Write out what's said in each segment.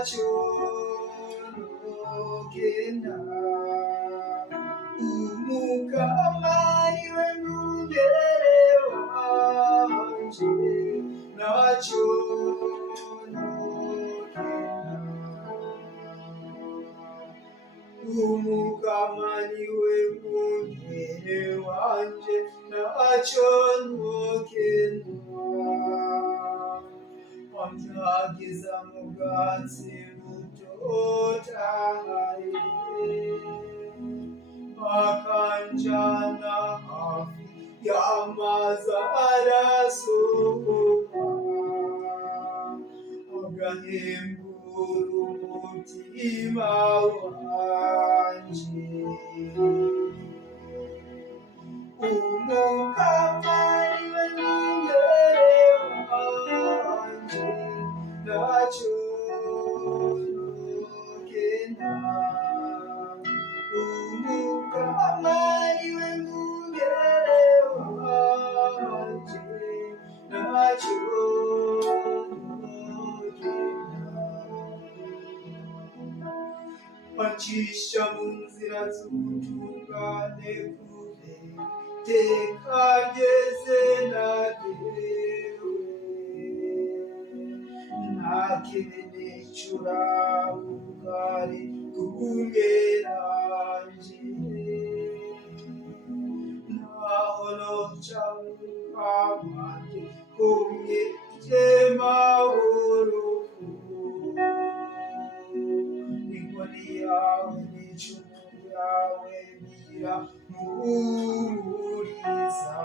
nachonogenda. Umukamani wemugere wanje nachonogenda. Umukamani wemugere wanje nachonogenda. Wambyageza mu bwatsi butotahaye, bakanjana hafi y'amazi arasohoka, agahembura umutima wanje. Umukamani wemugere wanje nachonogenda. Umukamani wemugere wanje nachonogenda. Ancisha mu nzira z'ubutungane kure, iteka ryeze nagewe. Ntakebe nicura ubugari kumwe nanje, naho noca mu kabande kumwe ry'amahoro. Inkoni yawe n'icumu yawe birampumuriza.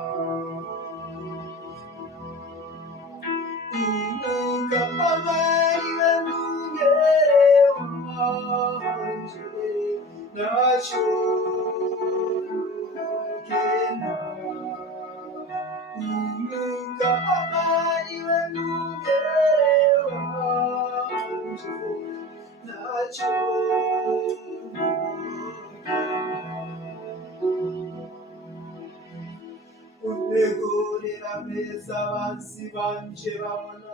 Umukamani wemugere wanje nachonogenda. Umukamani wemugere wanje nachonogenda. Untegurira ameza abanzi banje babona,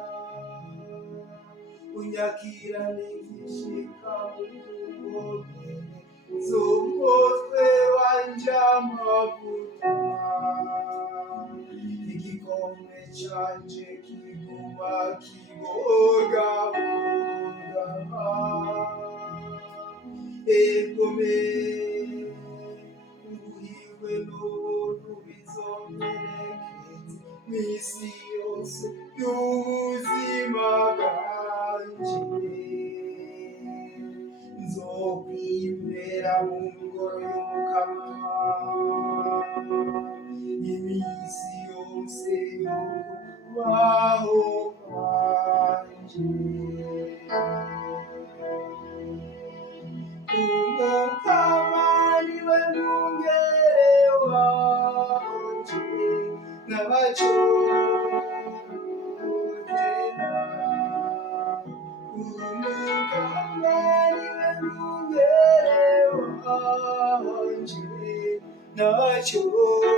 unyakira n'igishika mugomere z'umutwe wanje amavuta. Igikombe canje kiguma kibogaboga, egome ubuhirwe n'ubuntu bizomperekeza misi yose y'ubuzima bwanje. Nzokwibera mu ngoro y'Umukama imisi yose y'ukubaho kwanje. Umukamani wemugere wanje nachonogenda. Umukamani wemugere wanje nachonogenda.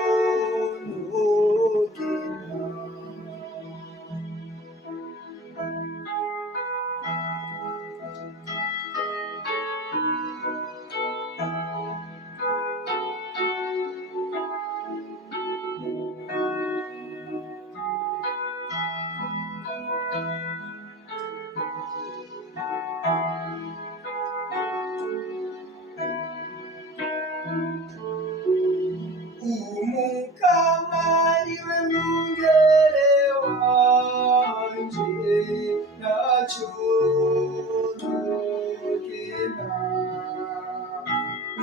Umukamani wemugere wanje nachonogenda.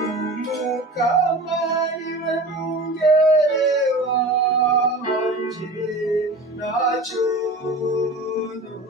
Umukamani wemugere wanje nachonogenda.